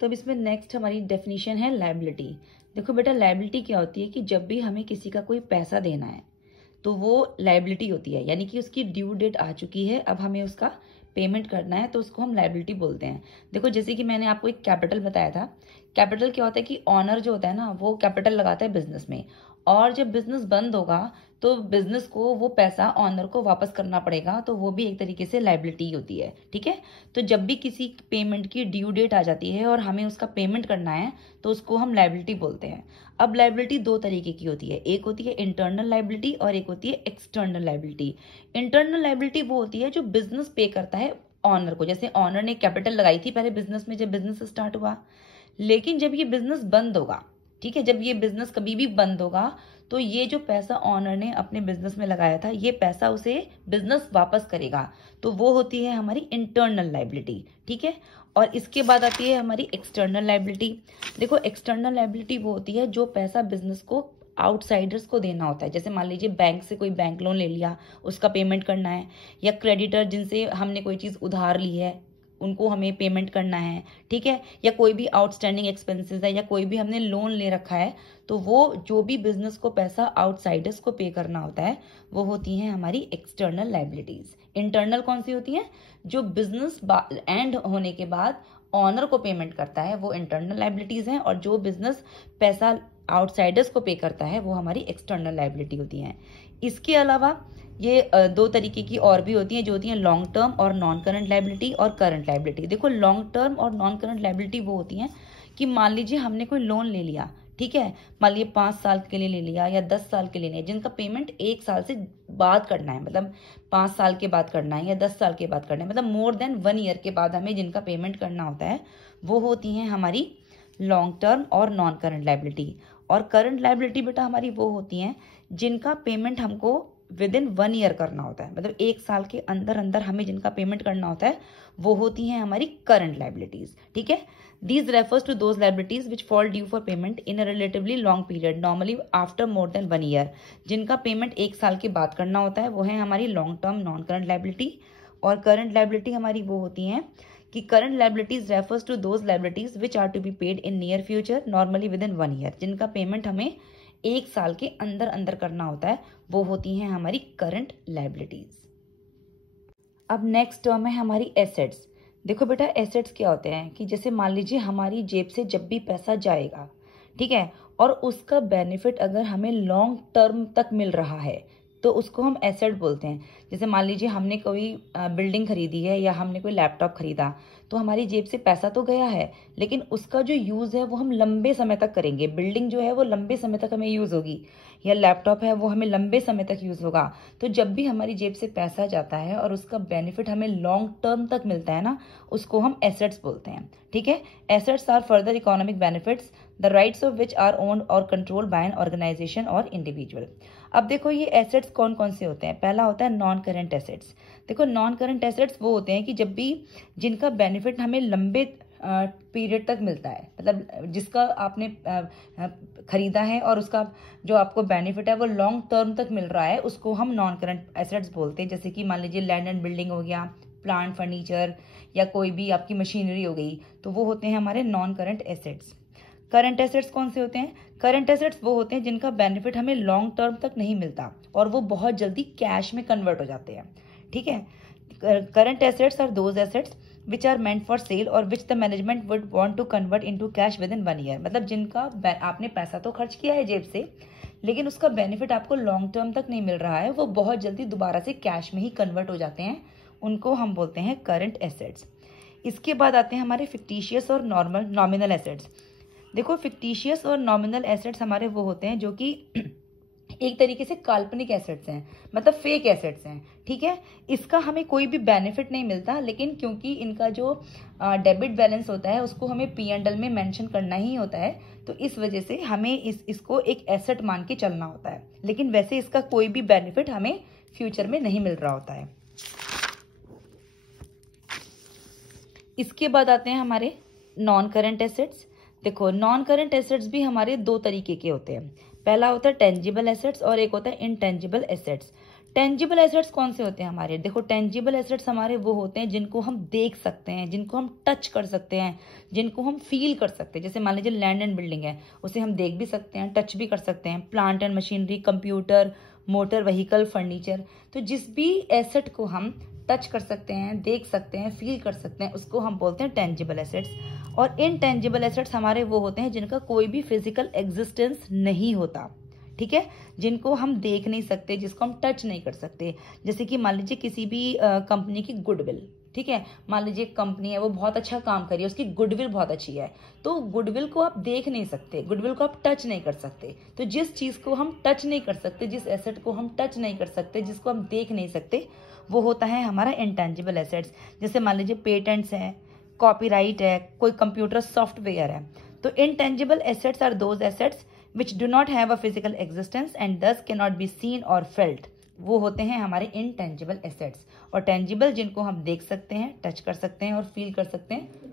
तो अब इसमें नेक्स्ट हमारी डेफिनेशन है लायबिलिटी। देखो बेटा, लायबिलिटी क्या होती है कि जब भी हमें किसी का कोई पैसा देना है तो वो लायबिलिटी होती है, यानी कि उसकी ड्यू डेट आ चुकी है, अब हमें उसका पेमेंट करना है, तो उसको हम लायबिलिटी बोलते हैं। देखो जैसे कि मैंने आपको एक कैपिटल बताया था, कैपिटल क्या होता है कि ऑनर जो होता है ना वो कैपिटल लगाता है बिजनेस में, और जब बिजनेस बंद होगा तो बिजनेस को वो पैसा ऑनर को वापस करना पड़ेगा, तो वो भी एक तरीके से लायबिलिटी होती है। ठीक है, तो जब भी किसी पेमेंट की ड्यू डेट आ जाती है और हमें उसका पेमेंट करना है तो उसको हम लायबिलिटी बोलते हैं। अब लायबिलिटी दो तरीके की होती है, एक होती है इंटरनल लायबिलिटी और एक होती है एक्सटर्नल लायबिलिटी। इंटरनल लायबिलिटी वो होती है जो बिजनेस पे करता है ऑनर को। जैसे ऑनर ने कैपिटल लगाई थी पहले बिजनेस में जब बिजनेस स्टार्ट हुआ, लेकिन जब ये बिजनेस बंद होगा, ठीक है, जब ये बिजनेस कभी भी बंद होगा तो ये जो पैसा ऑनर ने अपने बिजनेस में लगाया था ये पैसा उसे बिजनेस वापस करेगा, तो वो होती है हमारी इंटरनल लायबिलिटी। ठीक है, और इसके बाद आती है हमारी एक्सटर्नल लायबिलिटी। देखो एक्सटर्नल लायबिलिटी वो होती है जो पैसा बिजनेस को आउटसाइडर्स को देना होता है। जैसे मान लीजिए बैंक से कोई बैंक लोन ले लिया, उसका पेमेंट करना है, या क्रेडिटर जिनसे हमने कोई चीज उधार ली है उनको हमें पेमेंट करना है। ठीक है, या कोई भी आउटस्टैंडिंग एक्सपेंसेस है या कोई भी हमने लोन ले रखा है, तो वो जो भी बिजनेस को पैसा आउटसाइडर्स को पे करना होता है वो होती हैं हमारी एक्सटर्नल लायबिलिटीज। इंटरनल कौन सी होती हैं? जो बिजनेस एंड होने के बाद ऑनर को पेमेंट करता है वो इंटरनल लायबिलिटीज हैं, और जो बिजनेस पैसा आउटसाइडर्स को पे करता है वो हमारी एक्सटर्नल लायबिलिटी होती हैं। इसके अलावा ये दो तरीके की और भी होती हैं, जो होती हैं लॉन्ग टर्म और नॉन करंट लायबिलिटी और करंट लायबिलिटी। देखो लॉन्ग टर्म और नॉन करंट लायबिलिटी वो होती हैं कि मान लीजिए हमने कोई लोन ले लिया, ठीक है, मान लीजिए 5 साल के लिए ले लिया या 10 साल के लिए, जिनका पेमेंट 1 साल से बाद करना है, मतलब 5 साल के बाद करना है या 10 साल के बाद करना है, मतलब मोर देन 1 ईयर के बाद हमें जिनका पेमेंट करना होता है वो होती हैं हमारी लॉन्ग टर्म और नॉन करंट लायबिलिटी। और करंट लायबिलिटी बेटा हमारी वो होती हैं जिनका पेमेंट हमको विद इन 1 ईयर करना होता है, मतलब 1 साल के अंदर अंदर हमें जिनका पेमेंट करना होता है वो होती हैं हमारी करंट लायबिलिटीज। ठीक है, these refers to those liabilities which fall due for payment in a relatively long period, normally after more than 1 year. जिनका पेमेंट 1 साल के बाद करना होता है वो है हमारी long term non current liability. और करंट लायबिलिटी हमारी वो होती हैं कि current liabilities refers to those liabilities which are to be paid in near future, normally within 1 year. जिनका पेमेंट हमें 1 साल के अंदर अंदर करना होता है वो होती हैं हमारी करंट लायबिलिटीज। अब नेक्स्ट टर्म है हमारी एसेट्स। देखो बेटा एसेट्स क्या होते हैं कि जैसे मान लीजिए हमारी जेब से जब भी पैसा जाएगा, ठीक है, और उसका बेनिफिट अगर हमें लॉन्ग टर्म तक मिल रहा है तो उसको हम एसेट बोलते हैं। जैसे मान लीजिए हमने कोई बिल्डिंग खरीदी है या हमने कोई लैपटॉप खरीदा, तो हमारी जेब से पैसा तो गया है लेकिन उसका जो यूज़ है वो हम लंबे समय तक करेंगे। बिल्डिंग जो है वो लंबे समय तक हमें यूज़ होगी, या लैपटॉप है वो हमें लंबे समय तक यूज़ होगा। तो जब भी हमारी जेब से पैसा जाता है और उसका बेनिफिट हमें लॉन्ग टर्म तक मिलता है ना, उसको हम एसेट्स बोलते हैं। ठीक है, assets are further economic benefits the rights of which are owned और कंट्रोल्ड बाय एन ऑर्गेनाइजेशन और इंडिविजुअल। अब देखो ये एसेट्स कौन कौन से होते हैं। पहला होता है नॉन करंट एसेट्स। देखो नॉन करंट एसेट्स वो होते हैं कि जब भी जिनका बेनिफिट हमें लंबे पीरियड तक मिलता है, मतलब जिसका आपने खरीदा है और उसका जो आपको बेनिफिट है वो लॉन्ग टर्म तक मिल रहा है, उसको हम नॉन करंट एसेट्स बोलते हैं। जैसे कि मान लीजिए लैंड एंड बिल्डिंग हो गया, प्लांट फर्नीचर, या कोई भी आपकी मशीनरी हो गई, तो वो होते हैं हमारे non current assets. Current assets कौन से होते हैं? करंट एसेट्स वो होते हैं जिनका बेनिफिट हमें लॉन्ग टर्म तक नहीं मिलता और वो बहुत जल्दी कैश में कन्वर्ट हो जाते हैं। ठीक है, current assets are those assets which are meant for sale और which the management would want to convert into cash within 1 year. मतलब जिनका आपने पैसा तो खर्च किया है जेब से, लेकिन उसका बेनिफिट आपको लॉन्ग टर्म तक नहीं मिल रहा है, वो बहुत जल्दी दोबारा से कैश में ही कन्वर्ट हो जाते हैं, उनको हम बोलते हैं करंट एसेट्स। इसके बाद आते हैं हमारे फिक्टिशियस और नॉमिनल एसेट्स। देखो फिक्टिशियस और नॉमिनल एसेट्स हमारे वो होते हैं जो कि एक तरीके से काल्पनिक एसेट्स हैं, मतलब फेक एसेट्स हैं। ठीक है, इसका हमें कोई भी बेनिफिट नहीं मिलता, लेकिन क्योंकि इनका जो डेबिट बैलेंस होता है उसको हमें P&L में मेंशन करना ही होता है, तो इस वजह से हमें इसको एक एसेट मान के चलना होता है, लेकिन वैसे इसका कोई भी बेनिफिट हमें फ्यूचर में नहीं मिल रहा होता है। इसके बाद आते हैं हमारे नॉन करंट एसेट्स। देखो नॉन करंट एसेट्स भी हमारे दो तरीके के होते हैं। पहला होता है टेंजिबल एसेट्स और एक होता है इनटेंजिबल एसेट्स। टेंजिबल एसेट्स कौन से होते हैं हमारे? देखो, टेंजिबल एसेट्स हमारे वो होते हैं जिनको हम देख सकते हैं, जिनको हम टच कर सकते हैं, जिनको हम फील कर सकते हैं। जैसे मान लीजिए लैंड एंड बिल्डिंग है, उसे हम देख भी सकते हैं, टच भी कर सकते हैं। Plant and machinery, computer, motor vehicle, furniture, तो जिस भी एसेट को हम टच कर सकते हैं, देख सकते हैं, फील कर सकते हैं, उसको हम बोलते हैं टेंजिबल एसेट्स। और इनटेंजिबल एसेट्स हमारे वो होते हैं जिनका कोई भी फिजिकल एग्जिस्टेंस नहीं होता, ठीक है, जिनको हम देख नहीं सकते, जिसको हम टच नहीं कर सकते। जैसे कि मान लीजिए किसी भी कंपनी की गुडविल, ठीक है, मान लीजिए कंपनी है वो बहुत अच्छा काम कर रही है, उसकी गुडविल बहुत अच्छी है, तो गुडविल को आप देख नहीं सकते, गुडविल को आप टच नहीं कर सकते। तो जिस चीज को हम टच नहीं कर सकते, जिस एसेट को हम टच नहीं कर सकते, जिसको हम देख नहीं सकते, वो होता है हमारा इंटेंजिबल एसेट्स। जैसे मान लीजिए पेटेंट्स है, कॉपीराइट है, कोई कंप्यूटर सॉफ्टवेयर है। तो intangible assets are those assets which do not have a physical existence and thus cannot be seen or felt. वो होते हैं हमारे intangible assets। और tangible जिनको हम देख सकते हैं, टच कर सकते हैं और फील कर सकते हैं,